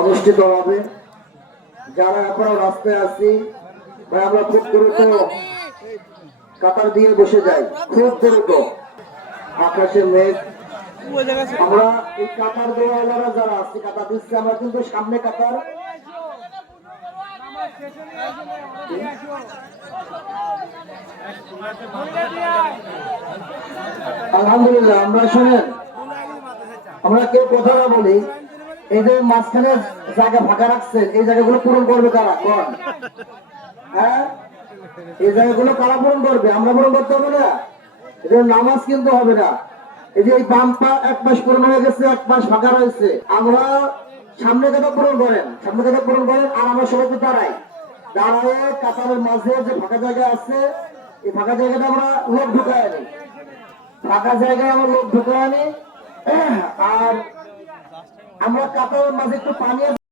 অনুষ্ঠিত হবে। যারা এখনো রাস্তায় আছি ভাই, আমরা খুব দ্রুত কাতার দিয়ে বসে যাই, খুব দ্রুত। আকাশে মেঘ, আমরা এই কাতার দেওয়ালারা যারা আছি, কাতার দিচ্ছে, আমরা কিন্তু সামনে কাতার। আলহামদুলিল্লাহ, আমরা শোনেন, আমরা কেউ কথা না বলি, এই যে মাঝখানে জায়গা ফাঁকা রাখছেন, এই জায়গাগুলো পূরণ করবে কারা? কোন? হ্যাঁ, এই জায়গাগুলো কারা পূরণ করবে? আমরা পূরণ করতে হবে না? এদের নামাজ কিন্তু হবে না। এই যে এই বাম পা এক পাশ পূরণ হয়ে গেছে, এক পাশ ফাঁকা রয়েছে, আমরা সামনে কথা পূরণ করেন, সামনে কথা পূরণ করেন। আর আমরা সবাই তো দাঁড়াই, দাঁড়ায় কাতারের মাঝে যে ফাঁকা জায়গা আছে, এই ফাঁকা জায়গাটা আমরা লোক ঢুকায় আনি, ফাঁকা জায়গায় আমরা লোক ঢুকায় আনি। আর আমরা কাতারের মাঝে একটু পানি